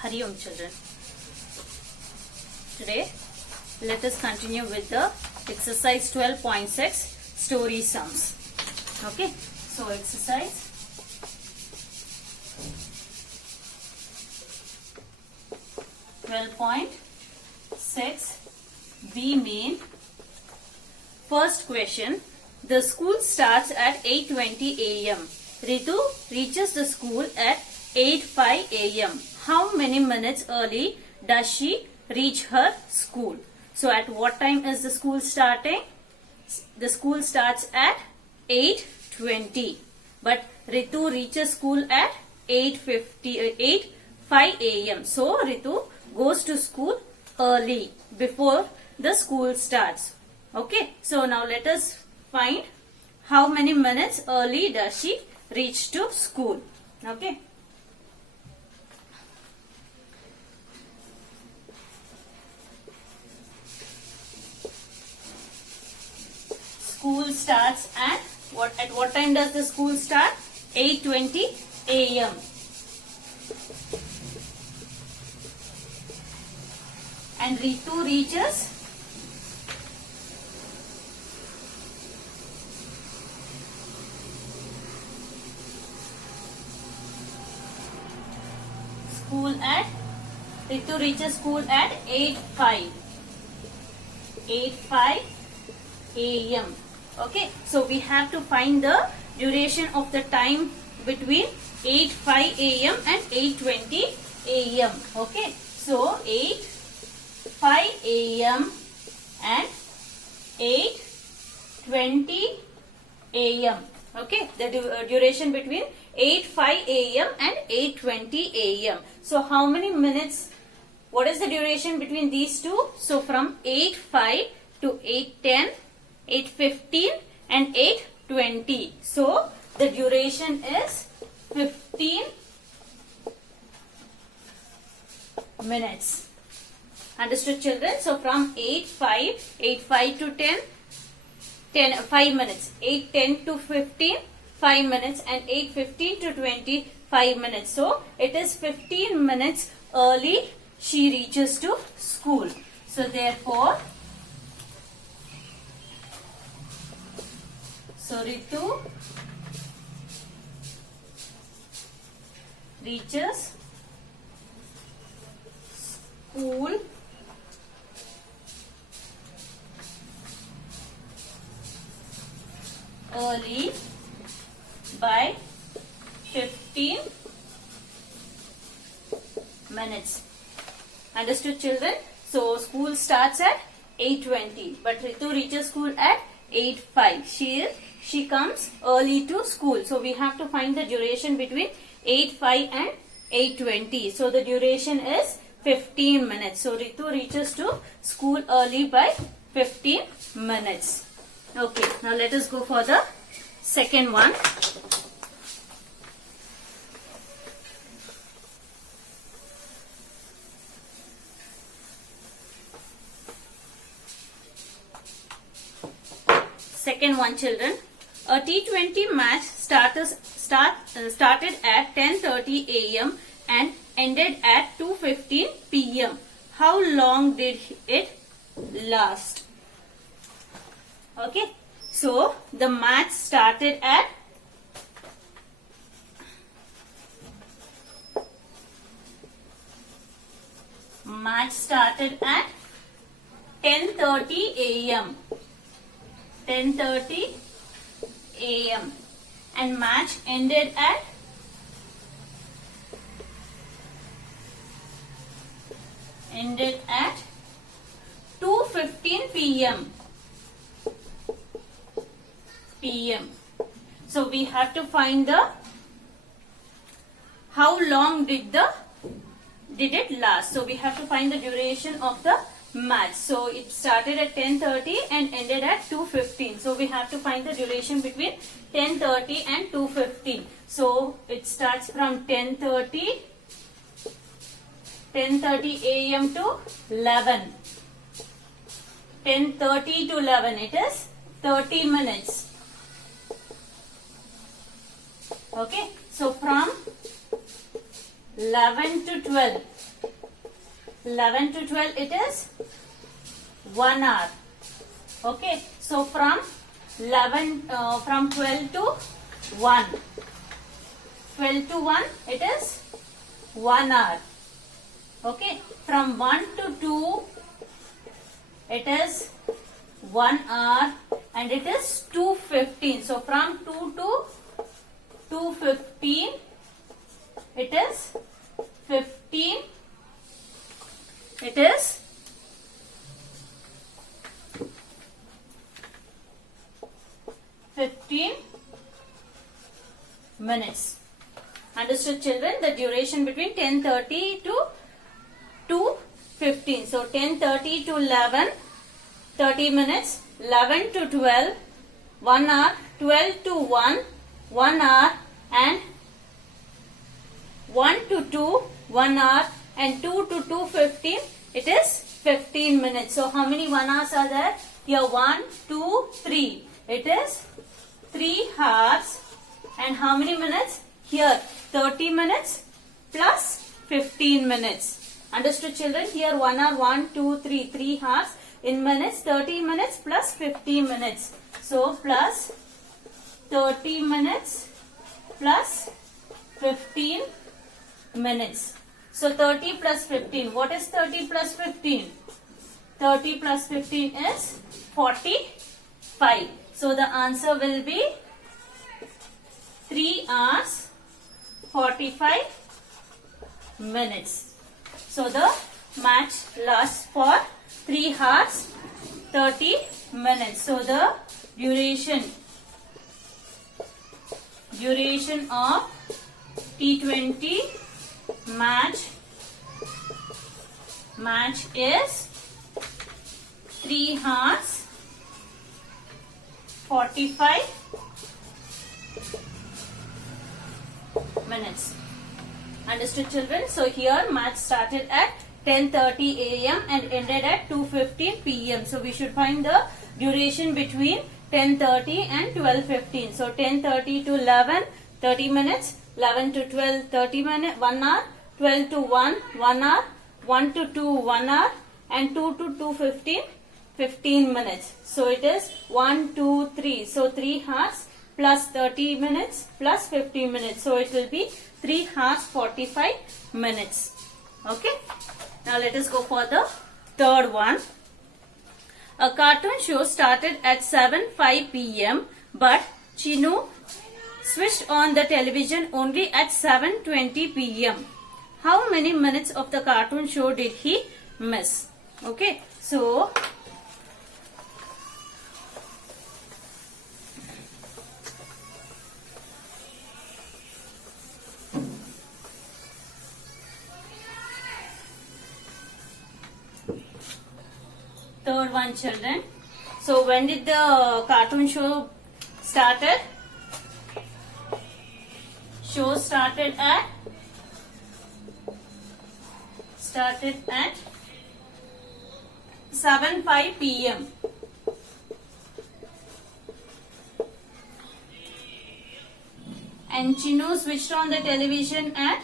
Hari Om children. Today let us continue with the exercise 12.6 story sums. Okay, so exercise 12.6 B main. First question. The school starts at 8:20 a.m. Ritu reaches the school at 8:05 a.m. How many minutes early does she reach her school? So at what time is the school starting? The school starts at 8:20. But Ritu reaches school at 8:05 a.m. So Ritu goes to school early before the school starts. Okay. So now let us find how many minutes early does she reach to school. Okay. School starts at what time does the school start? 8:20 a.m. And Ritu reaches school at 8:05 a.m. Okay, so we have to find the duration of the time between 8:05 a.m. and 8:20 a.m. Okay, so 8:05 a.m. and 8:20 a.m. Okay, the duration between 8:05 a.m. and 8:20 a.m. So how many minutes? What is the duration between these two? So from 8:05 to 8:10, 8:15 and 8:20. So the duration is 15 minutes. Understood children? So from 8:05 to 10, 5 minutes. 8:10 to 15, 5 minutes, and 8:15 to 20, 5 minutes. So it is 15 minutes early she reaches to school. So therefore, Ritu reaches school early by 15 minutes. Understood children? So school starts at 8:20, but Ritu reaches school at 8:05. She comes early to school. So we have to find the duration between 8:05 and 8:20. So the duration is 15 minutes. So Ritu reaches to school early by 15 minutes. Okay, now let us go for the second one. Second one children. A T20 match started at 10:30 a.m. and ended at 2:15 p.m. How long did it last? Okay. So the match started at 10:30 a.m. 10:30 a.m. and match ended at 2:15 p.m. So we have to find the how long did it last. So we have to find the duration of the match. So it started at 10:30 and ended at 2:15. So we have to find the duration between 10:30 and 2:15. So it starts from 10:30 a.m. to 11. 10:30 to 11. It is 30 minutes. Okay. So from 11 to 12. 11 to 12 it is 1 hour. Okay, so from 12 to 1. 12 to 1 it is 1 hour. Okay, from 1 to 2 it is 1 hour and it is 2:15. So from 2 to 2:15 it is 15. It is 15 minutes. Understood, children? The duration between 10:30 to 2:15. So 10:30 to 11, 30 minutes. 11 to 12, 1 hour. 12 to 1, 1 hour. And 1 to 2, 1 hour. And 2 to 2:15, it is 15 minutes. So how many 1 hours are there? Here 1, 2, 3. It is 3 hours. And how many minutes? Here 30 minutes plus 15 minutes. Understood, children? Here 1 hour, 1, 2, 3, 3 hours. In minutes, 30 minutes plus 15 minutes. So plus 30 minutes plus 15 minutes. So 30 plus 15. What is 30 plus 15? 30 plus 15 is 45. So the answer will be 3 hours 45 minutes. So the match lasts for 3 hours 30 minutes. So the duration of T20 match is 3 hours 45 minutes. Understood, children? So here match started at 10:30 a.m. and ended at 2:15 p.m. So we should find the duration between 10:30 and 12:15. So 10:30 to 11, 30 minutes. 11 to 12, 30 minutes, 1 hour. 12 to 1, 1 hour. 1 to 2, 1 hour. And 2 to 2:15, 15 minutes. So it is 1, 2, 3. So 3 hours plus 30 minutes plus 15 minutes. So it will be 3 hours 45 minutes. Okay. Now let us go for the third one. A cartoon show started at 7:05 p.m. but Chinu switched on the television only at 7:20 p.m. How many minutes of the cartoon show did he miss? Okay. So third one, children. So when did the cartoon show started? Show started at 7:05 p.m. And Chinu switched on the television at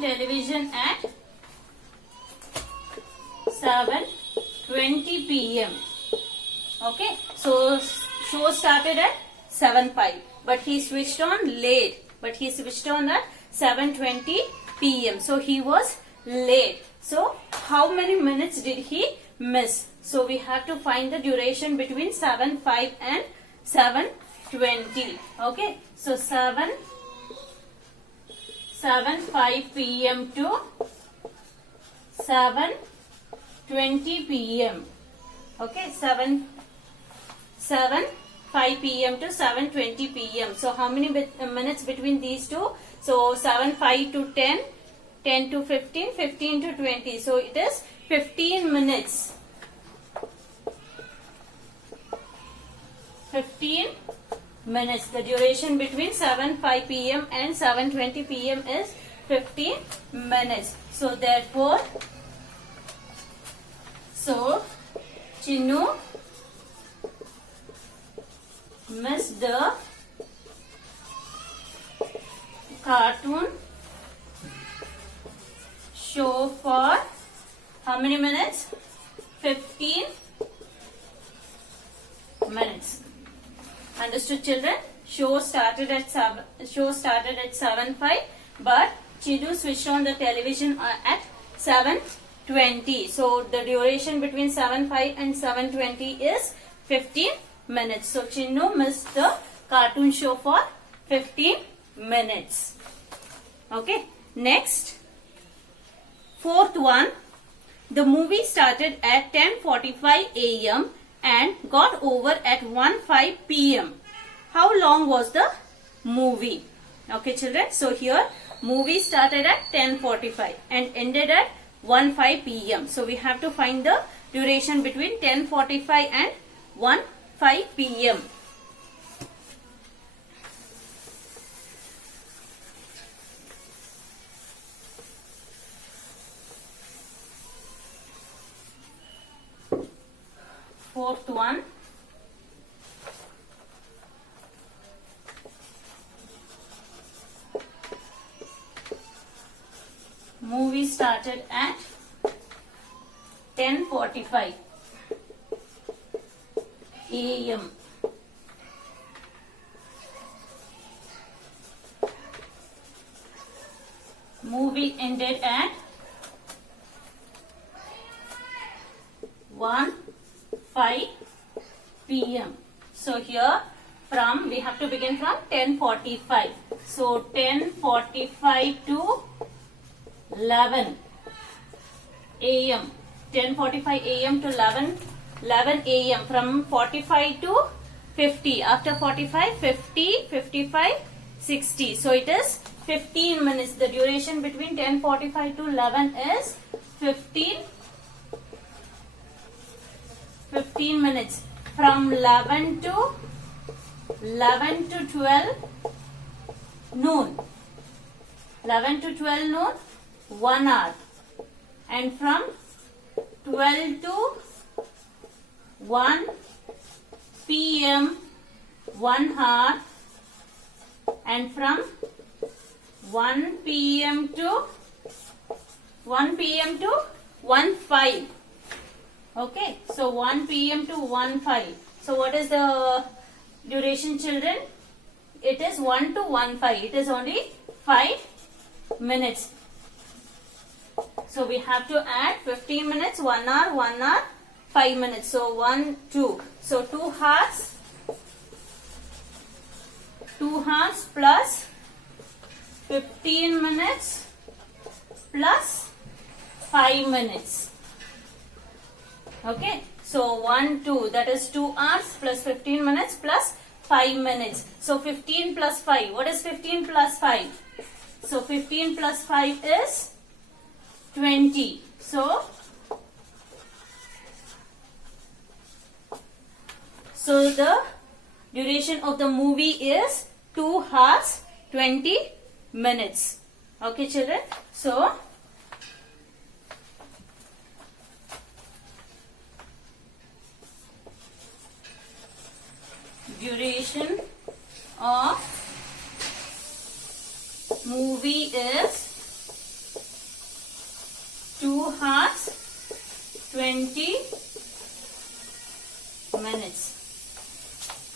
television at 7:20 p.m. Okay, so show started at 7:05, but he switched on late. But he switched on at 7:20 p.m. So he was late. So how many minutes did he miss? So we have to find the duration between 7:05 and 7:20. Okay, so 7:05 p.m. to 7:20 p.m. Okay, 7:05 p.m. to 7:20 p.m. So how many minutes between these two? So 7:05 to 10, 10 to 15, 15 to 20. So it is 15 minutes. 15 minutes. The duration between 7:05 p.m. and 7:20 p.m. is 15 minutes. So therefore Chinnu missed the cartoon show for how many minutes? 15 minutes. Understood, children? Show started at 7:05, but Chidu switched on the television at 7:20. So the duration between 7:05 and 7:20 is 15 minutes. So Chinnu missed the cartoon show for 15 minutes. Okay. Next, fourth one. The movie started at 10:45 a.m. and got over at 1:05 p.m. How long was the movie? Okay, children. So here, movie started at 10:45 and ended at 1:05 p.m. So we have to find the duration between 10:45 and 1:05 p.m. Fourth one. Movie started at 10:45 a.m. Movie ended at 1:05 p.m. So here we have to begin from 10:45. So 10:45 to 11 a.m. 10:45 a.m. to 11 a.m. From 45 to 50. After 45, 50, 55, 60. So it is 15 minutes. The duration between 10:45 to 11 is 15 minutes. From 11 to 12 noon. 11 to 12 noon, 1 hour. And from 12 to 1 p.m., 1 hour. And from 1 p.m. to 1:05. Okay, so 1 p.m. to 1:05. So what is the duration, children? It is 1 to 1:05. It is only 5 minutes. So we have to add 15 minutes, 1 hour, 5 minutes. So 1, 2. So 2 hours. 2 hours plus 15 minutes plus 5 minutes. Okay. So 1, 2. That is 2 hours plus 15 minutes plus 5 minutes. So 15 plus 5. What is 15 plus 5? So 15 plus 5 is 20. So the duration of the movie is 2 hours 20 minutes. Okay, children. So duration of movie is 2 hours 20 minutes.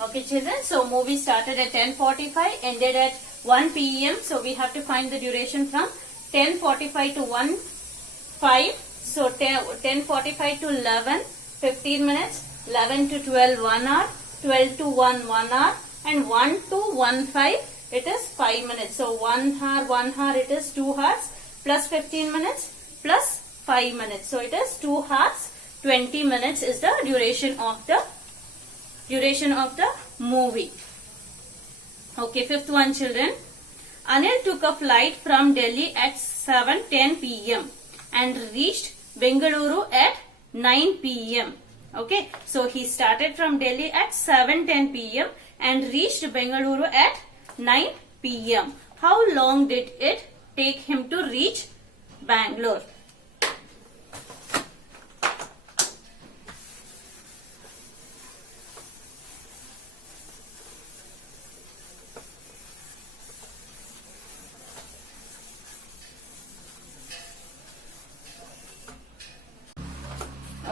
Okay, children. So movie started at 10:45, ended at 1 p.m. So we have to find the duration from 10:45 to 1:05. So 10:45 to 11, 15 minutes. 11 to 12, 1 hour. 12 to 1, 1 hour. And 1 to 1:05, it is 5 minutes. So 1 hour, it is 2 hours plus 15 minutes plus 5 minutes. So it is 2 hours 20 minutes is the duration of the movie. Okay, fifth one, children. Anil took a flight from Delhi at 7:10 p.m. and reached Bengaluru at 9 p.m. Okay, so he started from Delhi at 7:10 p.m. and reached Bengaluru at 9 p.m. How long did it take him to reach Bangalore?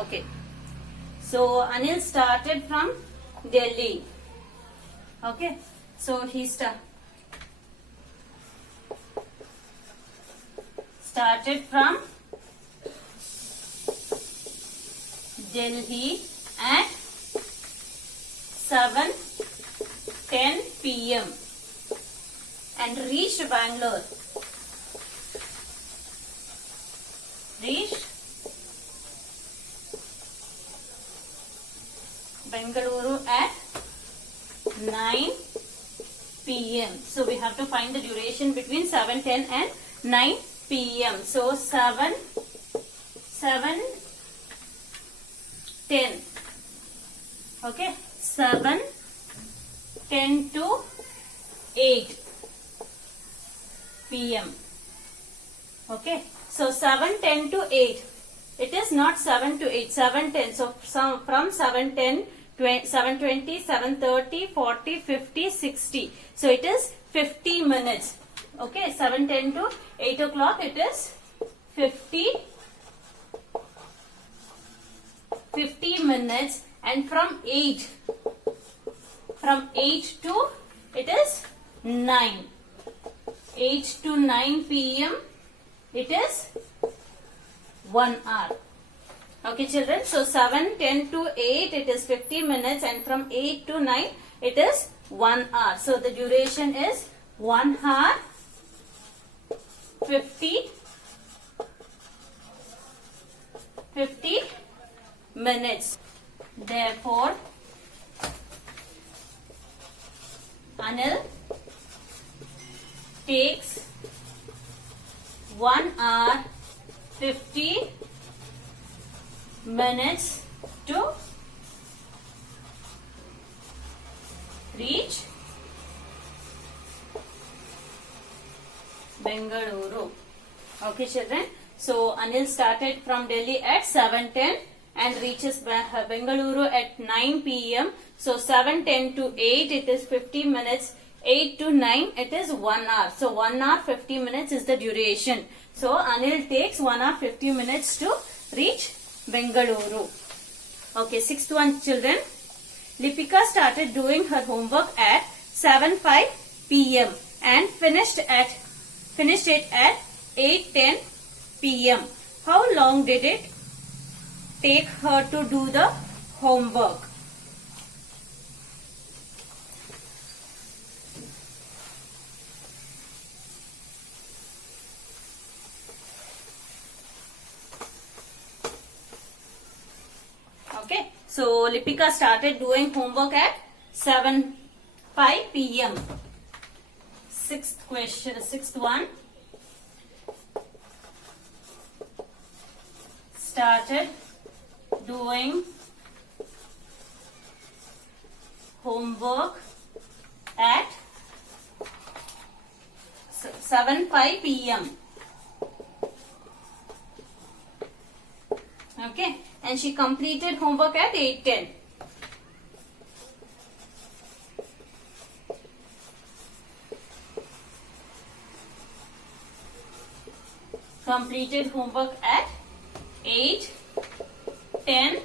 Okay. So Anil started from Delhi. Okay. So he started from Delhi at 7:10 p.m. and reached Bangalore. Reached Bengaluru at 9 p.m. So we have to find the duration between 7:10 and 9 p.m. So 7:10. Okay, 7:10 to 8 p.m. Okay, so 7:10 to 8. It is not 7 to 8, 7:10. So from 7:10, 7:20, 7:30, 40, 50, 60. So it is 50 minutes. Okay, 7:10 to 8 o'clock, it is 50 minutes. And from 8 to, it is 9. 8 to 9 p.m. it is 1 hour. Okay, children. So 7:10 to 8 it is 50 minutes, and from 8 to 9 it is 1 hour. So the duration is 1 hour 50 minutes. Therefore, Anil takes 1 hour 50 minutes to reach Bengaluru. Okay, children. So Anil started from Delhi at 7:10 and reaches Bengaluru at 9 p.m. So 7:10 to 8 it is 50 minutes. 8 to 9 it is 1 hour. So 1 hour 50 minutes is the duration. So Anil takes 1 hour 50 minutes to reach Bengaluru. Okay, sixth one, children. Lipika started doing her homework at 7:05 p.m. and finished it at 8:10 p.m. How long did it take her to do the homework? Okay, so Lipika started doing homework at 7:05 p.m. Sixth one. Started doing homework at 7:05 p.m. Okay, and she completed homework at 8:10. Completed homework at 8:10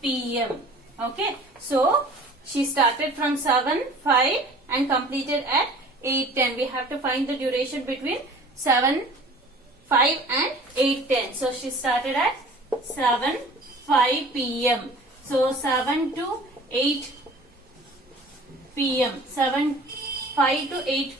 p.m. Okay, so she started from 7:05 and completed at 8:10. We have to find the duration between 7:05 and 8:10. So she started at 7:05 p.m. So 7 to 8 p.m. 7:05 to 8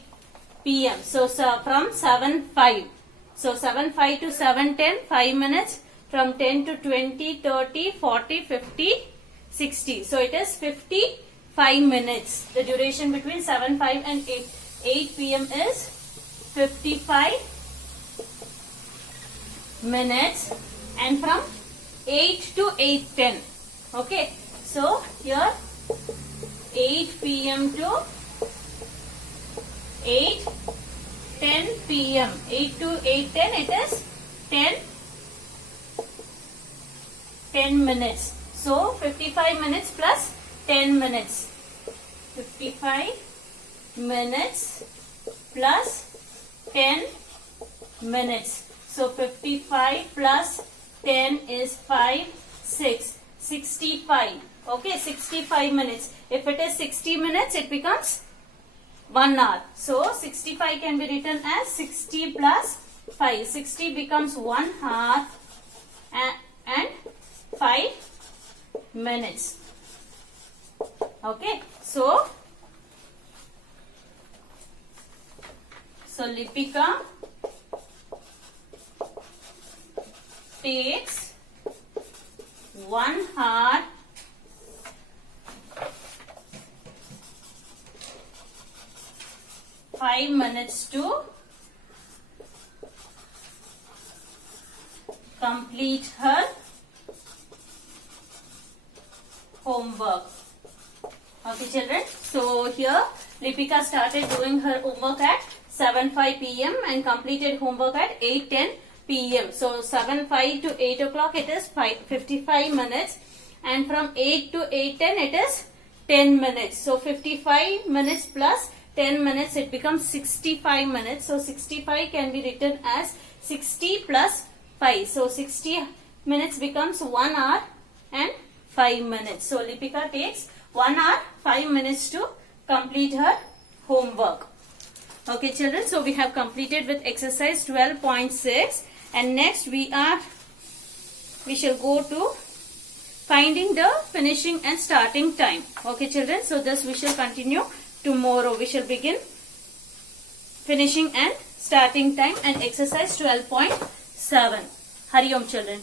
p.m. So from 7:05. So 7:05 to 7:10, 5 minutes. From 10 to 20, 30, 40, 50, 60. So it is 55 minutes. The duration between 7:05 and 8 p.m. is 55 minutes. And from 8 to 8:10. Okay. So here 8 p.m. to 8:10 p.m. 8 to 8:10 it is 10 minutes. So 55 minutes plus 10 minutes. 55 minutes plus 10 minutes. So 55 plus 10 is 5. 6, 65. Okay, 65 minutes. If it is 60 minutes, it becomes 1 hour. So 65 can be written as 60 plus 5. 60 becomes 1 hour and 5 minutes. Okay, so Lipika takes 1 hour five minutes to complete her homework. Okay, children. So here Lipika started doing her homework at 7:05 p.m. and completed homework at 8:10 p.m. So 7:05 to 8 o'clock it is 55 minutes, and from 8 to 8:10 it is 10 minutes. So 55 minutes plus 10 minutes, it becomes 65 minutes. So 65 can be written as 60 plus 5. So 60 minutes becomes 1 hour and 5 minutes. So Lipika takes 1 hour 5 minutes to complete her homework. Okay, children, so we have completed with exercise 12.6, and next we shall go to finding the finishing and starting time. Okay, children, so this we shall continue tomorrow. We shall begin finishing and starting time and exercise 12.7. Hari Om, children.